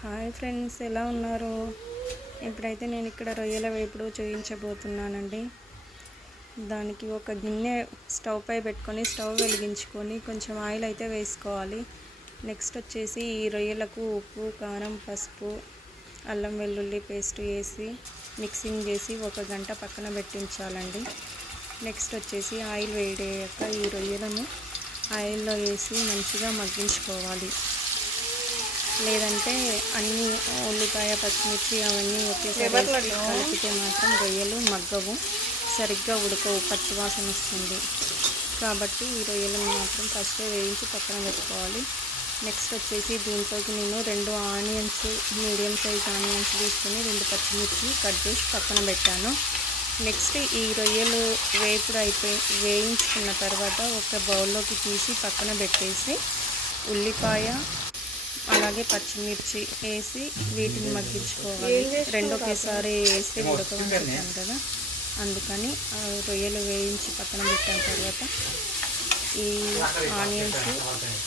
Hi friends ఎలా ఉన్నారు? ఇప్పుడైతే నేను ఇక్కడ రొయ్యల వేపుడు చూపించబోతున్నానండి దానికి ఒక గిన్నె స్టవ్ పై పెట్టుకొని స్టవ్ వెలిగించుకొని కొంచెం ఆయిల్ అయితే వేసుకోవాలి. నెక్స్ట్ వచ్చేసి ఈ రొయ్యలకు ఉప్పు కారం పసుపు అల్లం వెల్లుల్లి పేస్ట్ వేసి మిక్సింగ్ చేసి ఒక గంట పక్కన పెట్టించాలండి. నెక్స్ట్ వచ్చేసి ఆయిల్ వేడయ్యాక ఈ రొయ్యలను ఆయిల్లో వేసి మంచిగా మగ్గించుకోవాలి. లేదంటే అన్ని ఉల్లిపాయ పచ్చిమిర్చి అవన్నీ ఒకేసారి కలిపితే మాత్రం రొయ్యలు మగ్గవు. సరిగ్గా ఉడకవు. పచ్చివాసన వస్తుంది. కాబట్టి ఈ రొయ్యలను మాత్రం ఫస్ట్ వేయించి పక్కన పెట్టుకోవాలి. నెక్స్ట్ వచ్చేసి దీంట్లోకి నేను రెండు ఆనియన్స్ మీడియం సైజ్ ఆనియన్స్ తీసుకొని రెండు పచ్చిమిర్చి కట్ చేసి పక్కన పెట్టాను. నెక్స్ట్ ఈ రొయ్యలు వేపుడు అయిపోయి వేయించుకున్న తర్వాత ఒక బౌల్లోకి తీసి పక్కన పెట్టేసి ఉల్లిపాయ అలాగే పచ్చిమిర్చి వేసి వీటిని మగ్గించుకోవాలి. రెండు ఒకేసారి వేసి ఉడకమని చెప్పాను కదా. అందుకని ఆ రొయ్యలు వేయించి పక్కన పెట్టిన తర్వాత ఈ ఆనియన్స్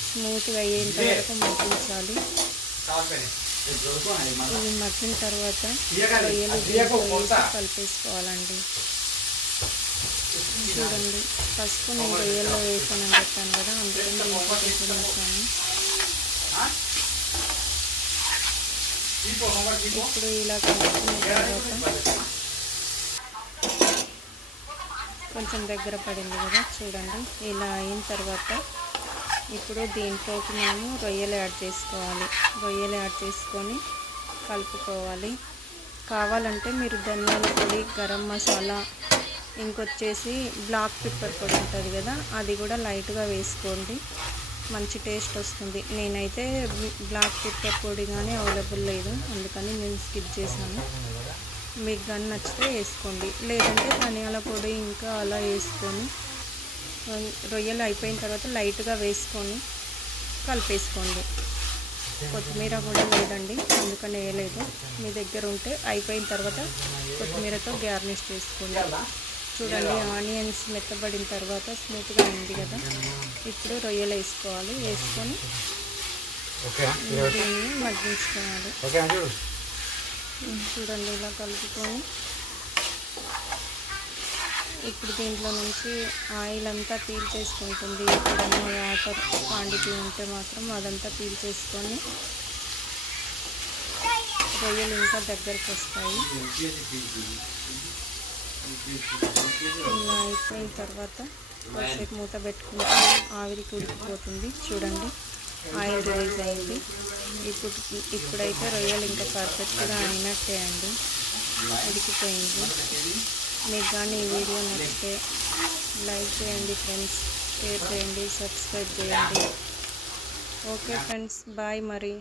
స్మూత్గా అయ్యేంత వరకు మగ్గించాలి. ఇవి మగ్గిన తర్వాత రొయ్యలు వేసి కలిపేసుకోవాలండి. చూడండి. పసుపు నేను రొయ్యల్లో వేసానని చెప్పాను కదా అందుకని వేసాను ఇప్పుడు ఇలా కలుపుకున్న తర్వాత కొంచెం దగ్గర పడింది కదా చూడండి. ఇలా అయిన తర్వాత ఇప్పుడు దీంట్లోకి మేము రొయ్యలు యాడ్ చేసుకోవాలి. రొయ్యలు యాడ్ చేసుకొని కలుపుకోవాలి. కావాలంటే మీరు ధనియాల పొడి గరం మసాలా ఇంకొచ్చేసి బ్లాక్ పెప్పర్ పొడి ఉంటుంది కదా అది కూడా లైట్గా వేసుకోండి. మంచి టేస్ట్ వస్తుంది. నేనైతే బ్లాక్ పెప్పర్ పొడి కానీ అవైలబుల్ లేదు. అందుకని నేను స్కిప్ చేశాను. మీకు కానీ నచ్చితే వేసుకోండి. లేదంటే ధనియాల పొడి ఇంకా అలా వేసుకొని రొయ్యలు అయిపోయిన తర్వాత లైట్గా వేసుకొని కలిపేసుకోండి. కొత్తిమీర కూడా లేదండి. అందుకని వేయలేదు. మీ దగ్గర ఉంటే అయిపోయిన తర్వాత కొత్తిమీరతో గార్నిష్ చేసుకోండి. చూడండి ఆనియన్స్ మెత్తబడిన తర్వాత స్మూత్గా అయింది కదా. ఇప్పుడు రొయ్యలు వేసుకోవాలి. వేసుకొని దీన్ని మగ్గించుకోవాలి. చూడండి ఇలా కలుపుకొని ఇప్పుడు దీంట్లో నుంచి ఆయిల్ అంతా పీల్ చేసుకుంటుంది. ఎప్పుడన్నా వాటర్ క్వాంటిటీ ఉంటే మాత్రం అదంతా పీల్ చేసుకొని రొయ్యలు ఇంకా దగ్గరికి వస్తాయి. ఇలా అయిపోయిన తర్వాత కాసేపు మూత పెట్టుకుంటే ఆవిరికి ఉడికిపోతుంది చూడండి ఆయిల్ రిలీజ్ అయింది. ఇప్పుడు ఇప్పుడైతే రొయ్యలు ఇంకా పర్ఫెక్ట్గా అయినట్టే అండి. ఉడికిపోయింది. మీకు కానీ ఈ వీడియో నచ్చితే లైక్ చేయండి ఫ్రెండ్స్. షేర్ చేయండి సబ్స్క్రైబ్ చేయండి. ఓకే ఫ్రెండ్స్ బాయ్ మరి.